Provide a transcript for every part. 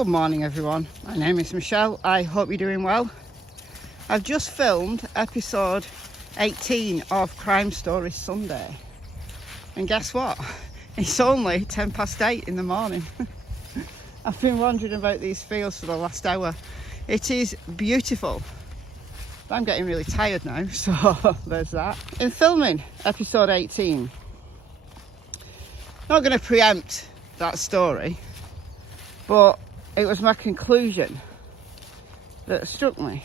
Good morning everyone, my name is Michelle, I hope you're doing well. I've just filmed episode 18 of Crime Stories Sunday, and guess what? It's only 10 past 8 in the morning. I've been wandering about these fields for the last hour. It is beautiful. I'm getting really tired now, so there's that. In filming episode 18, not going to preempt that story, but it was my conclusion that struck me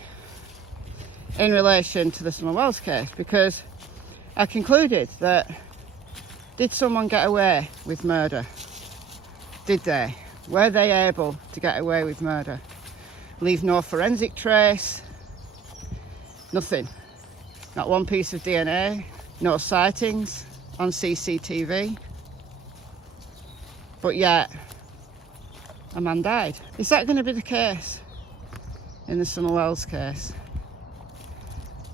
in relation to the Summer Wells case, because I concluded that, did someone get away with murder? Did they? Were they able to get away with murder? Leave no forensic trace, nothing. Not one piece of DNA, no sightings on CCTV. But yet, a man died. Is that going to be the case in the Summer Wells case?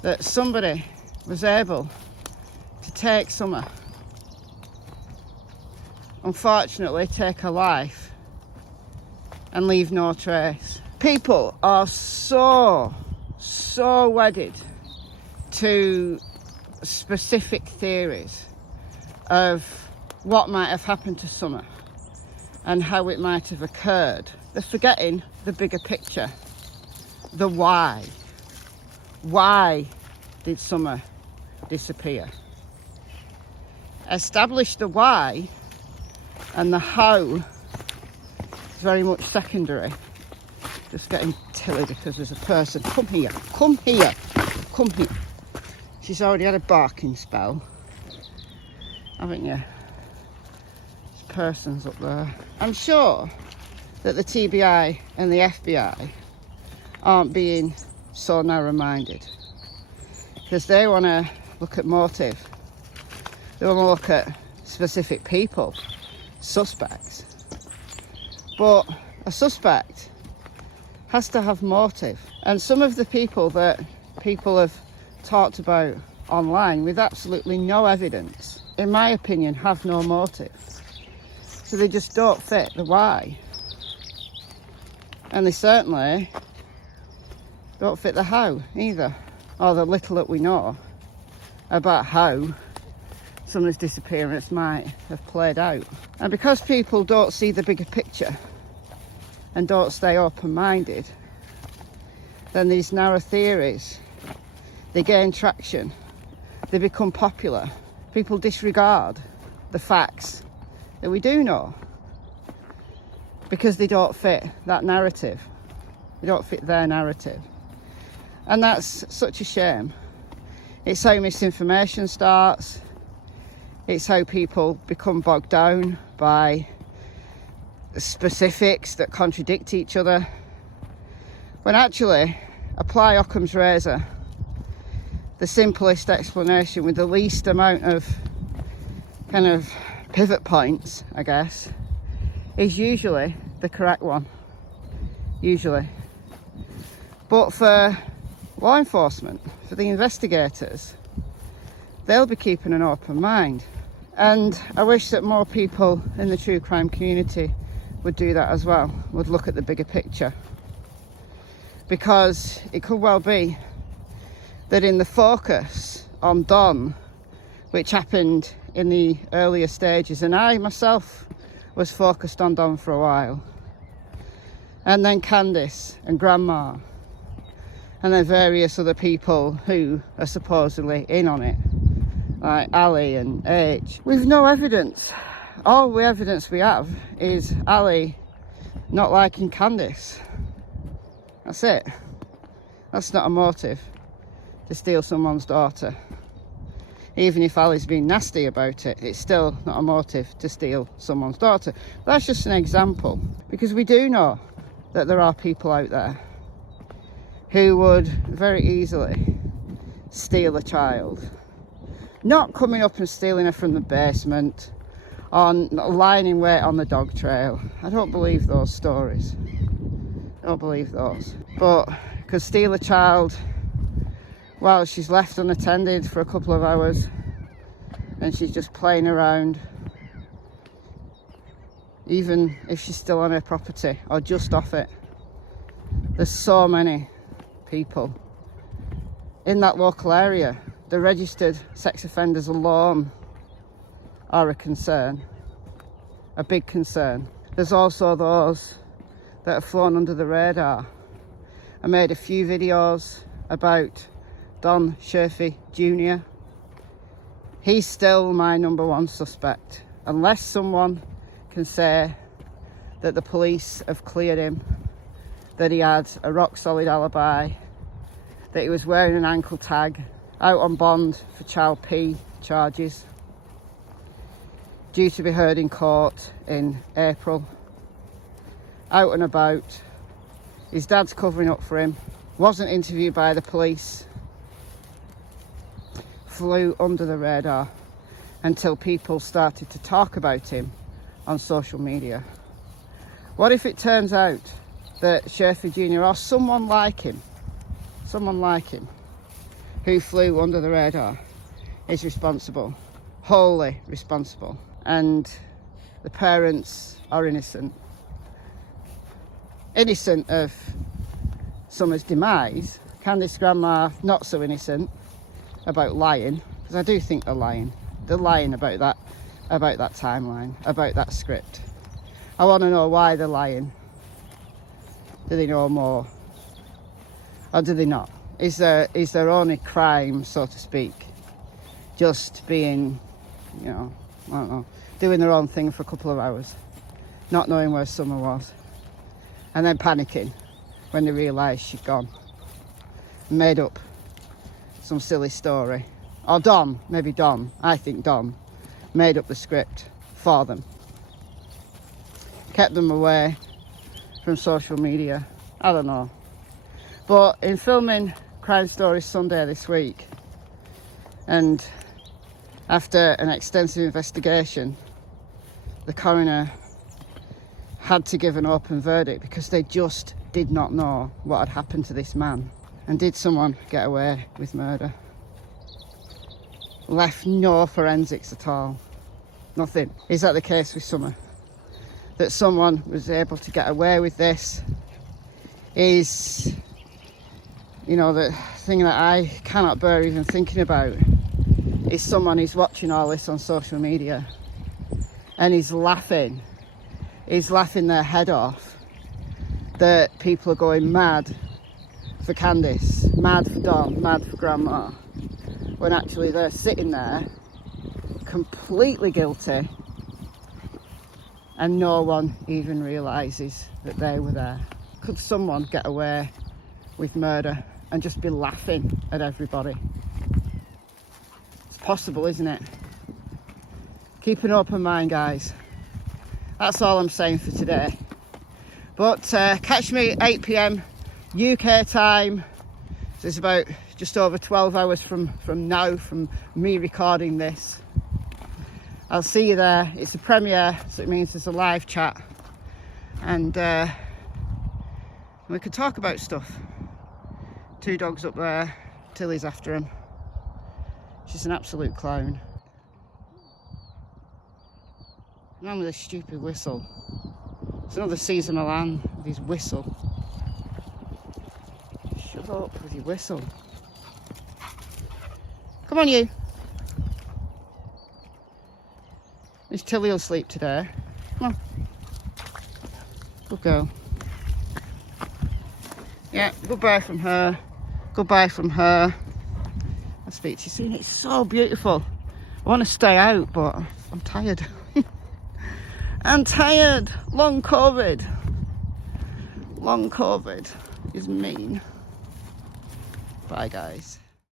That somebody was able to take Summer, unfortunately take her life, and leave no trace. People are so wedded to specific theories of what might have happened to Summer and how it might have occurred. They're forgetting the bigger picture, the why. Why did Summer disappear? Establish the why, and the how is very much secondary. Just getting tilly because there's a person. Come here, come here, come here. She's already had a barking spell, haven't you? There's persons up there. I'm sure that the TBI and the FBI aren't being so narrow-minded, because they want to look at motive. They want to look at specific people, suspects. But a suspect has to have motive. And some of the people that people have talked about online with absolutely no evidence, in my opinion, have no motive. So they just don't fit the why. And they certainly don't fit the how either, or the little that we know about how someone's disappearance might have played out. And because people don't see the bigger picture and don't stay open-minded, then these narrow theories, they gain traction, they become popular. People disregard the facts that we do know because they don't fit that narrative. They don't fit their narrative. And that's such a shame. It's how misinformation starts. It's how people become bogged down by specifics that contradict each other. When actually, apply Occam's razor, the simplest explanation with the least amount of kind of pivot points, I guess, is usually the correct one. Usually. But for law enforcement, for the investigators, they'll be keeping an open mind. And I wish that more people in the true crime community would do that as well, would look at the bigger picture. Because it could well be that in the focus on Don, which happened in the earlier stages, and I myself was focused on Don for a while, and then Candice and Grandma, and then various other people who are supposedly in on it, like Ali and H. We've no evidence. All the evidence we have is Ali not liking Candice. That's it. That's not a motive to steal someone's daughter. Even if Ali's been nasty about it, it's still not a motive to steal someone's daughter. That's just an example, because we do know that there are people out there who would very easily steal a child. Not coming up and stealing her from the basement, on lying in wait on the dog trail. I don't believe those stories. I don't believe those. But could steal a child while she's left unattended for a couple of hours and she's just playing around even if she's still on her property or just off it. There's so many people in that local area. The registered sex offenders alone are a concern, a big concern. There's also those that have flown under the radar. I made a few videos about Don Sherfy Jr. He's still my #1 suspect, unless someone can say that the police have cleared him, that he had a rock solid alibi, that he was wearing an ankle tag, out on bond for child P charges, due to be heard in court in April, out and about. His dad's covering up for him, wasn't interviewed by the police, flew under the radar until people started to talk about him on social media. What if it turns out that Sherfy Jr. or someone like him who flew under the radar is responsible, wholly responsible, and the parents are innocent of Summer's demise? Can this grandma not so innocent about lying? Because I do think they're lying. They're lying about that timeline, about that script. I want to know why they're lying. Do they know more, or do they not? Is their only crime, so to speak, just being, you know, I don't know, doing their own thing for a couple of hours, not knowing where Summer was, and then panicking when they realised she'd gone, made up some silly story? Or Don, maybe Don, I think Don, made up the script for them, kept them away from social media. I don't know. But in filming Crime Stories Sunday this week, and after an extensive investigation, the coroner had to give an open verdict because they just did not know what had happened to this man. And did someone get away with murder? Left no forensics at all. Nothing. Is that the case with Summer? That someone was able to get away with this is, you know, the thing that I cannot bear even thinking about is someone who's watching all this on social media and is laughing their head off that people are going mad for Candice, mad for Don, mad for Grandma, when actually they're sitting there completely guilty and no one even realises that they were there. Could someone get away with murder and just be laughing at everybody? It's possible, isn't it? Keep an open mind, guys. That's all I'm saying for today. But catch me at 8 p.m. UK time. So it's about just over 12 hours from now, from me recording this. I'll see you there. It's a premiere, so it means there's a live chat. And we could talk about stuff. 2 dogs up there. Tilly's after him. She's an absolute clown. None of this stupid whistle. It's another Caesar Milan with his whistle. Shut up with your whistle. Come on, you. This Tilly will sleep today. Come on. Good girl. Yeah, goodbye from her. Goodbye from her. I'll speak to you soon. It's so beautiful. I want to stay out, but I'm tired. I'm tired. Long COVID. Long COVID is mean. Bye, guys.